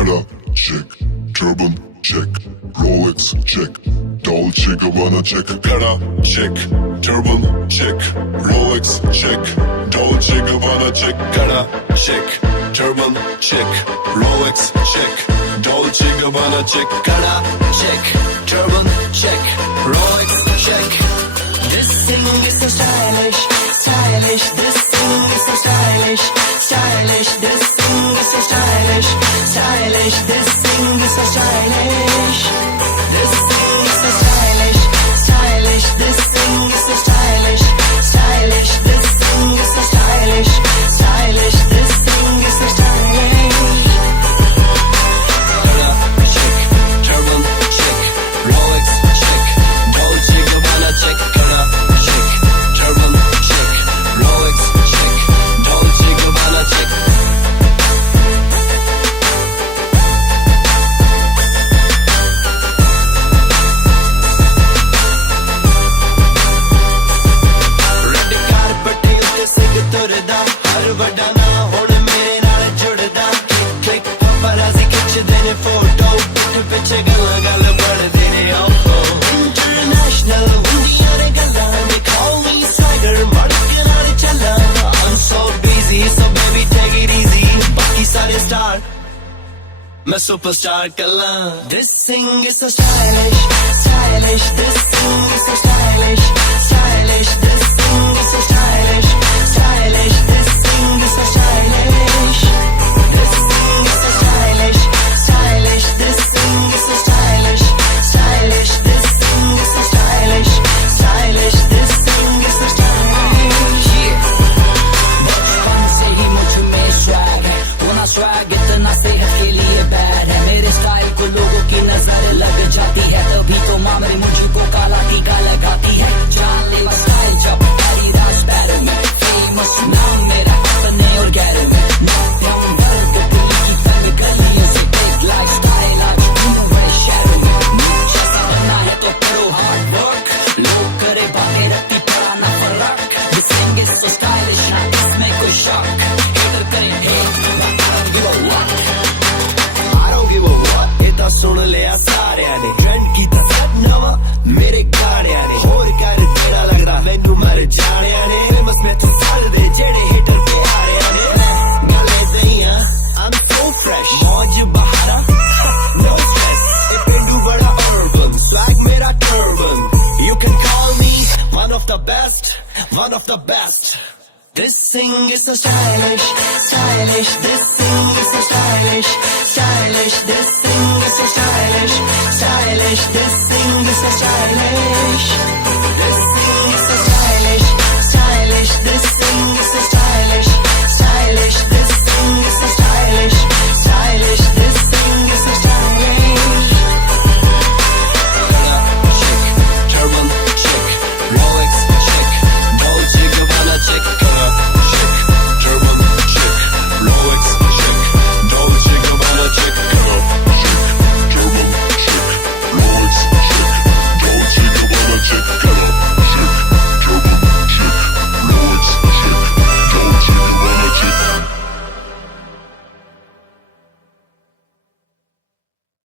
Prada check, turban check, Rolex check, Dolce Gabbana check. Prada check, turban check, Rolex check, Dolce Gabbana check. Prada check, turban check, Rolex check, Dolce Gabbana check. Prada check, turban check, Rolex check. This thing is so stylish, stylish. This thing is so stylish, stylish. This thing is so stylish, stylish. This thing is so stylish. This thing is so stylish, stylish. This thing is so stylish, stylish. This thing is so stylish, stylish. This thing is so stylish. Prada check, turban check, Rolex check, Dolce Gabbana check. Prada check, turban check, Rolex check, Dolce Gabbana check. Red carpet ਉੱਤੇ ਸਿੱਖ ਤੁਰਦਾ ਹਰ ਵੱਡਾ ਨਾ ਹੁਣ ਮੇਰੇ ਨਾਲ ਜੁੜਦਾ click paparazzi ਖਿੱਚਦੇ ਨੇ ਫੋਟੋ ਪਿੱਠ ਪਿੱਛੇ ਗੱਲਾਂ ਗੱਲ ਬਣਦੇ ਨੇ ਇੰਟਰਨੈਸ਼ਨਲ ਹੁੰਦੀਆਂ ਨੇ ਗੱਲਾਂ they call me swagger ਮੜਕੇ ਨਾਲ ਚੱਲਾਂ I'm so busy so baby take it easy ਬਾਕੀ ਸਾਰੇ star मैं superstar कला This thing is so stylish, stylish. This thing is so stylish, stylish. This thing is so stylish, stylish. This thing is so stylish. This thing is so stylish, stylish. This thing is so stylish, stylish. This thing is so stylish, stylish. This thing is so stylish. Yeah. बचपन से ही मुझ में swag है होना swag इतना सेहत के लिए bad है मेरे स्टाइल को लोगों की नजर लग जाती है तभी तो मामरे मुझको काला टीका लगाती है जान ले मैं स्टाइल जब तेरी राज पैर में फेमस नाम मेरा अपने और गैर में नित्यम वर्ग दिल्ली की तंग गलियों से big lifestyle आज पूरे शहर में मुझे बनना है तो करो hard work लोग करे बातें रखती पुराना फर्क This thing is so stylish ना इसमें कोई शक hater करे hate but I don't give a what I don't give a what ਇਹ ਤਾਂ ਸੁਣ ਲਿਆ ਸਾਰਿਆਂ ਨੇ ਟ੍ਰੈਂਡ ਕੀਤਾ ਸਭ ਨਵਾਂ ਮੇਰੇ ਗਾੜਿਆਂ ਨੇ ਹੋਰ ਕਰ ਜਿਹੜਾ ਲੱਗਦਾ ਮੈਨੂੰ ਮਰ ਜਾਣਿਆਂ ਨੇ ਫੇਮਸ ਮੈਂ ਤੂੰ ਫੜਦੇ ਜਿਹੜੇ ਹੇਟਰ ਪਿਆਰਿਆਂ ਨੇ ਗਾਲੇ ਦਈਆਂ I'm so fresh ਮੌਜ ਬਹਾਰਾ no stress ਇਹ ਪਿੰਡੂ ਬੜਾ urban swag ਮੇਰਾ turban you can call me one of the best This thing is so stylish, stylish.